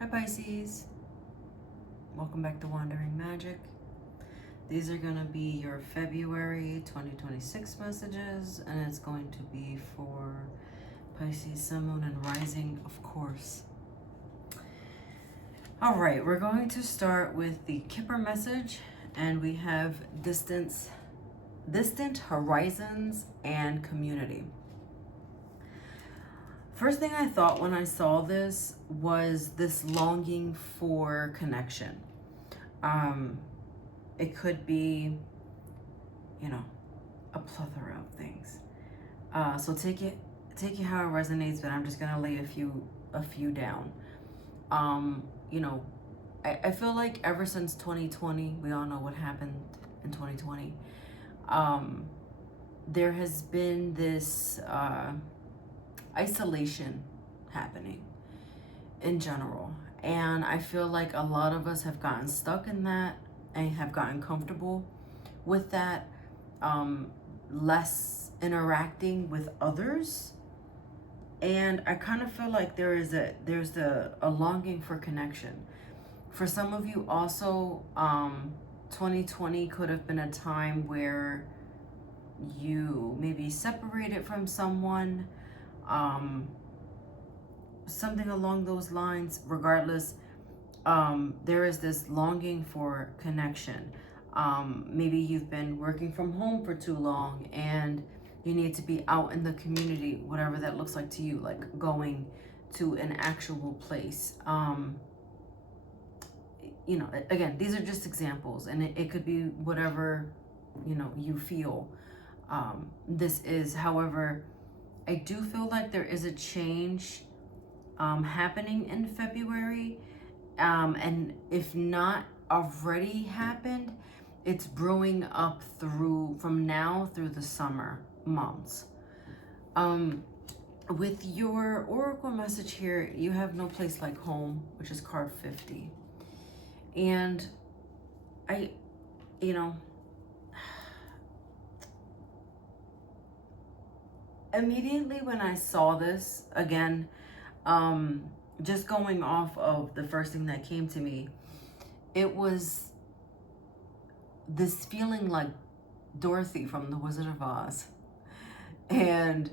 Hi Pisces, welcome back to Wandering Magic. These are going to be your February 2026 messages, and it's going to be for Pisces, Sun, Moon, and Rising, of course. All right, we're going to start with the Kipper message, and we have distant horizons and community. First thing I thought when I saw this was this longing for connection. It could be, a plethora of things. So take it how it resonates, but I'm just gonna lay a few down. I feel like ever since 2020, we all know what happened in 2020. There has been this isolation happening in general, and I feel like a lot of us have gotten stuck in that and have gotten comfortable with that, less interacting with others. And I kind of feel like there's a longing for connection. For some of you also, 2020 could have been a time where you maybe separated from someone, something along those lines. Regardless, there is this longing for connection. Maybe you've been working from home for too long and you need to be out in the community, whatever that looks like to you, like going to an actual place. Again, these are just examples, and it could be whatever, you feel this is. However, I do feel like there is a change happening in February. And if not already happened, it's brewing up from now through the summer months. With your oracle message here, you have no place like home, which is card 50. And immediately when I saw this, again, just going off of the first thing that came to me, it was this feeling like Dorothy from The Wizard of Oz. And,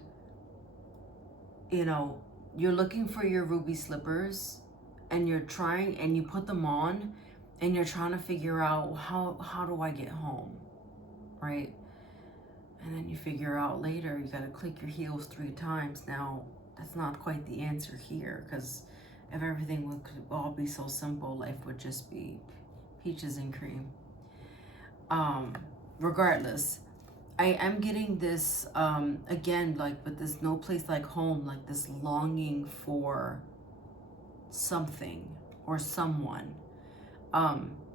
you're looking for your ruby slippers, and you're trying, and you put them on, and you're trying to figure out how do I get home, right? And then you figure out later you got to click your heels 3 times. Now, that's not quite the answer here, because if everything could all be so simple, life would just be peaches and cream. Regardless, I am getting this, again, like with this no place like home, like this longing for something or someone.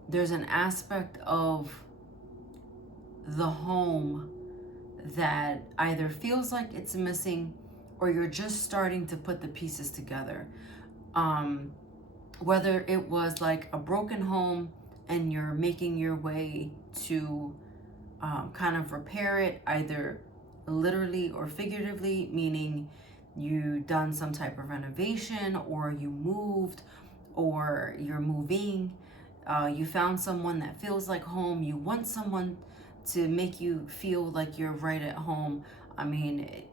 There's an aspect of the home that either feels like it's missing, or you're just starting to put the pieces together. Whether it was like a broken home and you're making your way to kind of repair it, either literally or figuratively, meaning you done some type of renovation, or you moved, or you're moving. You found someone that feels like home. You want someone to make you feel like you're right at home. I mean,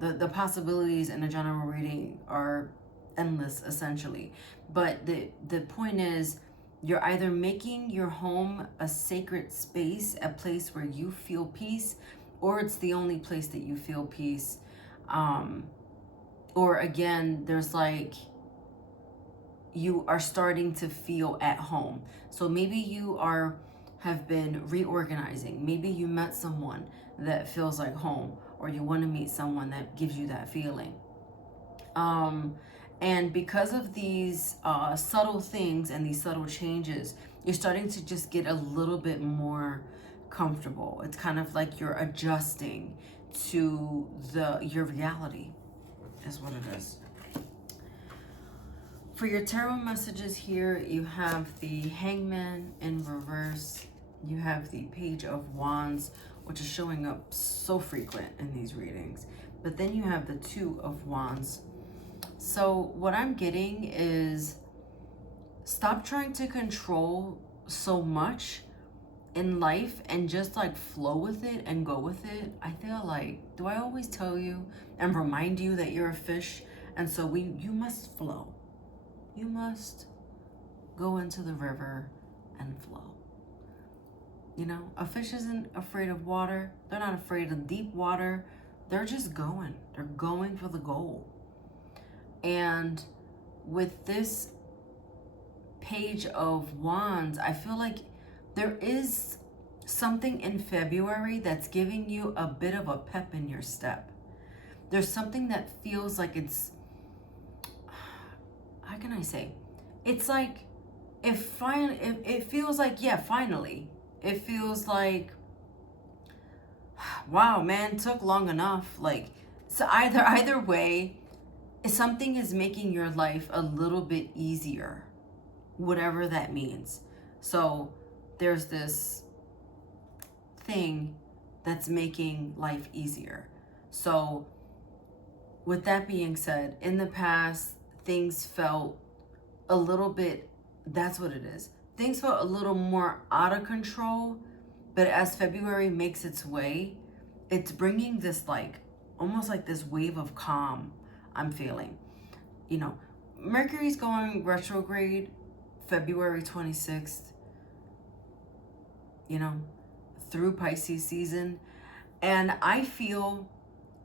the possibilities in a general reading are endless, essentially. But the point is, you're either making your home a sacred space, a place where you feel peace, or it's the only place that you feel peace. Or again, there's like, you are starting to feel at home. So maybe you have been reorganizing. Maybe you met someone that feels like home, or you want to meet someone that gives you that feeling. And because of these subtle things and these subtle changes, you're starting to just get a little bit more comfortable. It's kind of like you're adjusting to your reality, is what it is. For your tarot messages here, you have the Hangman in reverse. You have the Page of Wands, which is showing up so frequent in these readings. But then you have the Two of Wands. So what I'm getting is stop trying to control so much in life and just like flow with it and go with it. I feel like, do I always tell you and remind you that you're a fish? And so you must flow. You must go into the river and flow. You know, a fish isn't afraid of water. They're not afraid of deep water. They're just going. They're going for the goal. And with this Page of Wands, I feel like there is something in February that's giving you a bit of a pep in your step. There's something that feels like it's, how can I say? It's like, it feels like, yeah, finally. It feels like, wow, man, took long enough. Like, so either way, something is making your life a little bit easier, whatever that means. So there's this thing that's making life easier. So with that being said, in the past, things felt a little bit, that's what it is. Things felt a little more out of control, but as February makes its way, it's bringing this like, almost like this wave of calm I'm feeling. You know, Mercury's going retrograde February 26th, you know, through Pisces season. And I feel,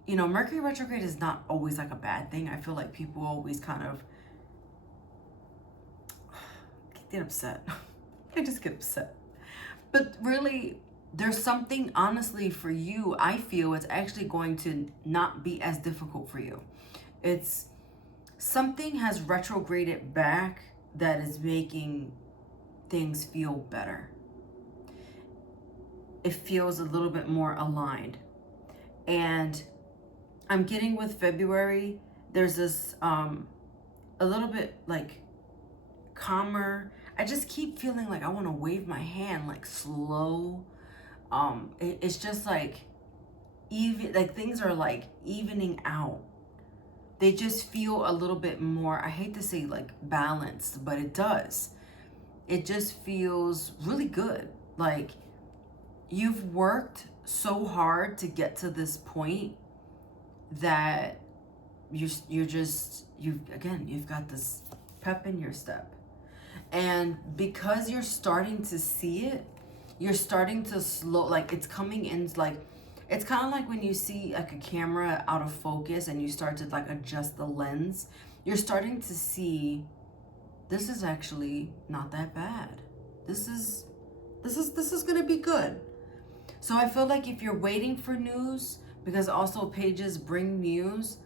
you know, Mercury retrograde is not always like a bad thing. I feel like people always kind of get upset. I just get upset. But really, there's something, honestly, for you, I feel it's actually going to not be as difficult for you. It's something has retrograded back that is making things feel better. It feels a little bit more aligned. And I'm getting with February, there's this a little bit like calmer. I just keep feeling like I want to wave my hand like slow. It's just like even like things are like evening out. They just feel a little bit more, I hate to say like balanced, but it does. It just feels really good. Like you've worked so hard to get to this point that you've got this pep in your step. And because you're starting to see it, you're starting to slow, like it's coming in, like it's kind of like when you see like a camera out of focus and you start to like adjust the lens, you're starting to see this is actually not that bad. This is gonna be good. So I feel like if you're waiting for news, because also pages bring news,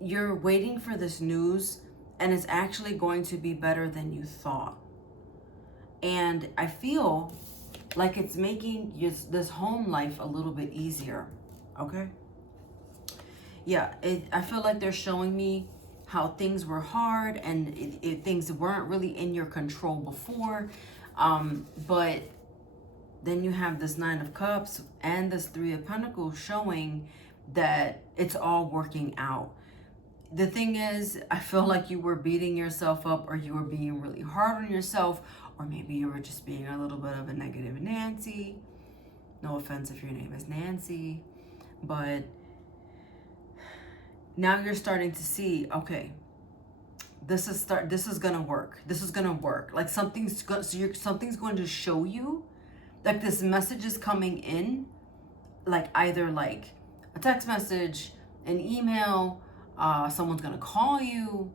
you're waiting for this news and it's actually going to be better than you thought. And I feel like it's making this home life a little bit easier, okay? Yeah, I feel like they're showing me how things were hard and things weren't really in your control before, but then you have this Nine of Cups and this Three of Pentacles showing that it's all working out. The thing is, I feel like you were beating yourself up, or you were being really hard on yourself, or maybe you were just being a little bit of a negative Nancy. No offense if your name is Nancy, but now you're starting to see, okay, this is gonna work. This is gonna work. Like something's going to show you, like this message is coming in, like either like a text message, an email, someone's gonna call you,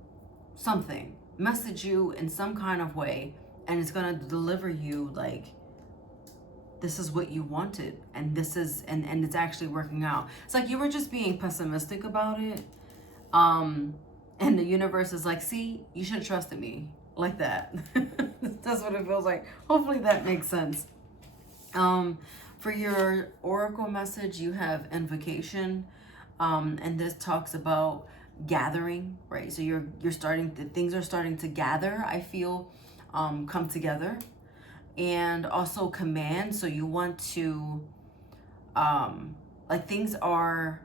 something, message you in some kind of way, and it's gonna deliver you like this is what you wanted, and this is and it's actually working out. It's like you were just being pessimistic about it, and the universe is like, see, you should have trusted me, like that. That's what it feels like. Hopefully that makes sense. For your oracle message, you have invocation, and this talks about gathering, right? So things are starting to gather, I feel, come together. And also command, so you want to, like things are,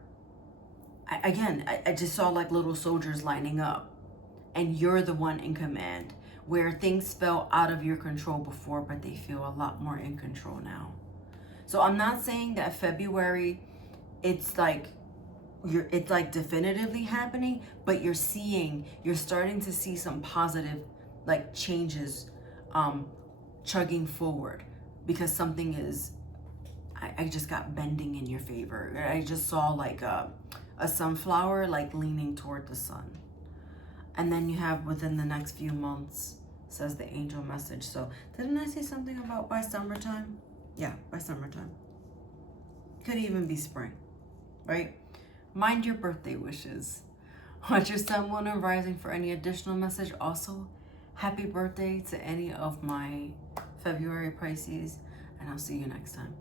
I just saw like little soldiers lining up, and you're the one in command, where things felt out of your control before, but they feel a lot more in control now. So I'm not saying that February, it's like definitively happening, but you're starting to see some positive like changes chugging forward, because something is, I just got bending in your favor. I just saw like a sunflower like leaning toward the sun. And then you have within the next few months, says the angel message. So didn't I say something about by summertime? Yeah, by summertime. Could even be spring, right? Mind your birthday wishes. Watch your sun, moon, and rising for any additional message. Also, happy birthday to any of my February Pisces, and I'll see you next time.